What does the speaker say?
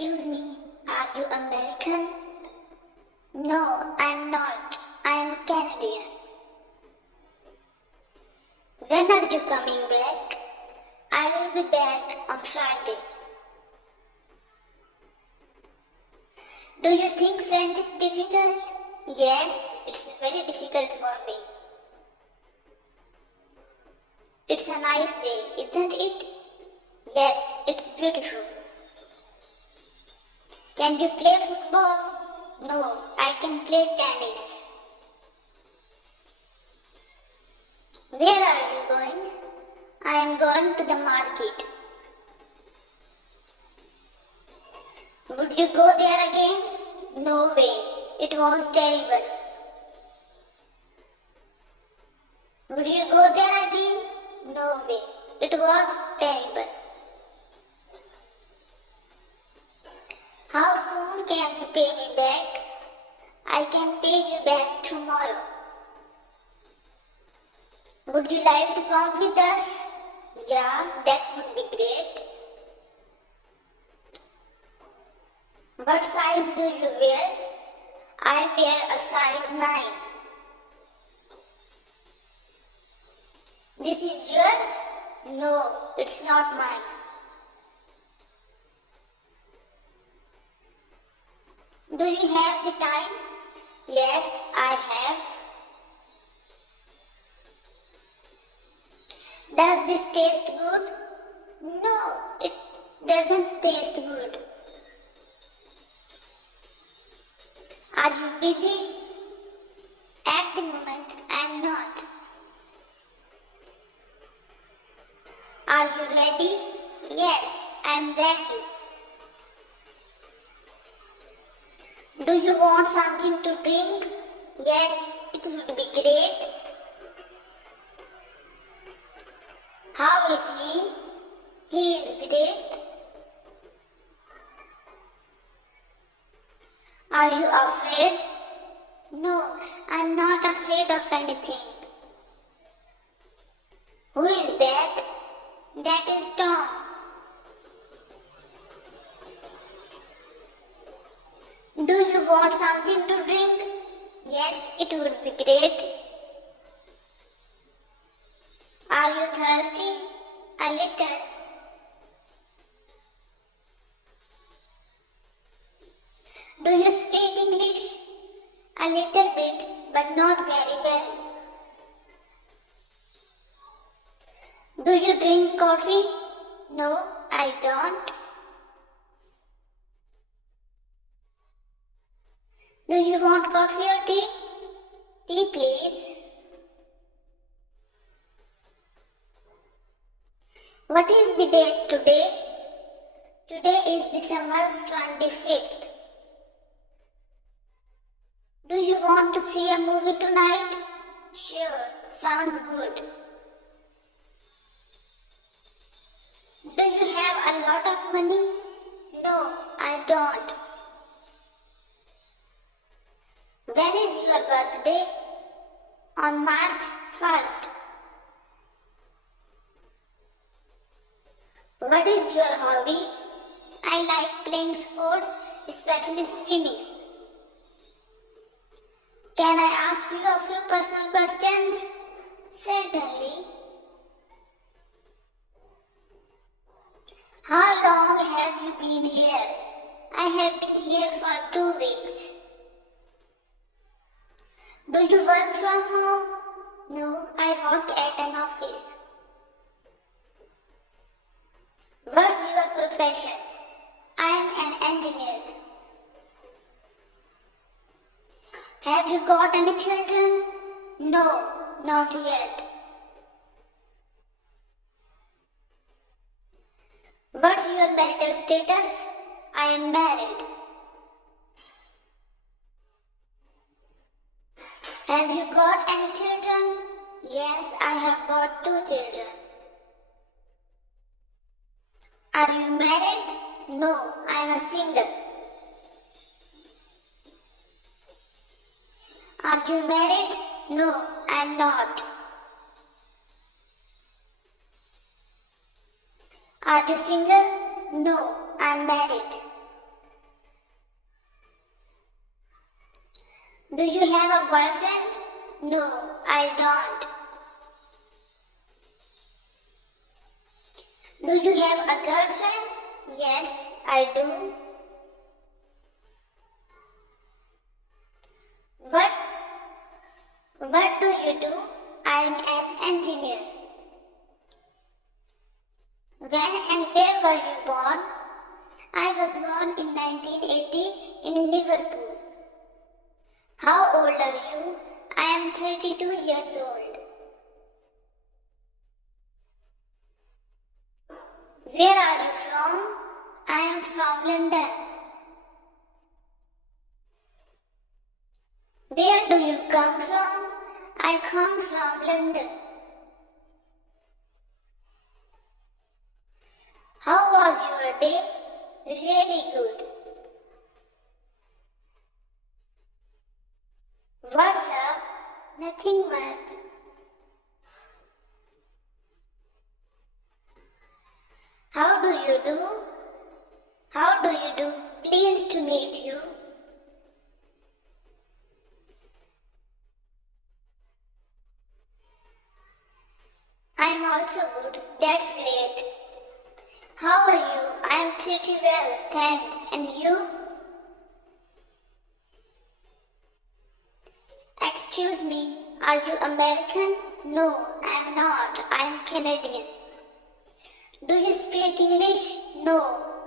Excuse me, are you American? No, I'm not. I'm Canadian. When are you coming back? I will be back on Friday. Do you think French is difficult? Yes, it's very difficult for me. It's a nice day, isn't it? Yes, it's beautiful. Can you play football? No, I can play tennis. Where are you going? I am going to the market. Would you go there again? No way, it was terrible. Would you go there again? No way, it was terrible. How soon can you pay me back? I can pay you back tomorrow. Would you like to come with us? Yeah, that would be great. What size do you wear? I wear a size 9. This is yours? No, it's not mine. Do you have the time? Yes, I have. Does this taste good? No, it doesn't taste good. Are you busy? At the moment, I'm not. Are you ready? Yes, I'm ready. Do you want something to drink? Yes, it would be great. How is he? He is great. Are you afraid? No, I'm not afraid of anything. Who is that? That is Tom. Do you want something to drink? Yes, it would be great. Are you thirsty? A little. Do you speak English? A little bit, but not very well. Do you drink coffee? No, I don't. Do you want coffee or tea? Tea, please. What is the date today? Today is December 25th. Do you want to see a movie tonight? Sure, sounds good. Do you have a lot of money? No, I don't. When is your birthday? On March 1st. What is your hobby? I like playing sports, especially swimming. Can I ask you a few personal questions? Certainly. How long have you been here? I have been here for 2 weeks. Do you work from home? No, I work at an office. What's your profession? I am an engineer. Have you got any children? No, not yet. What's your marital status? I am married. Have you got any children? Yes, I have got 2 children. Are you married? No, I am a single. Are you married? No, I am not. Are you single? No, I am married. Do you have a boyfriend? No, I don't. Do you have a girlfriend? Yes, I do. What do you do? I am an engineer. When and where were you born? I was born in 1980 in Liverpool. How old are you? I am 32 years old. Where are you from? I am from London. Where do you come from? I come from London. How was your day? Really good. What's up? Nothing much. How do you do? How do you do? Pleased to meet you. I'm also good. That's great. How are you? I'm pretty well, thanks. And you? Excuse me, are you American? No, I'm not. I'm Canadian. Do you speak English? No,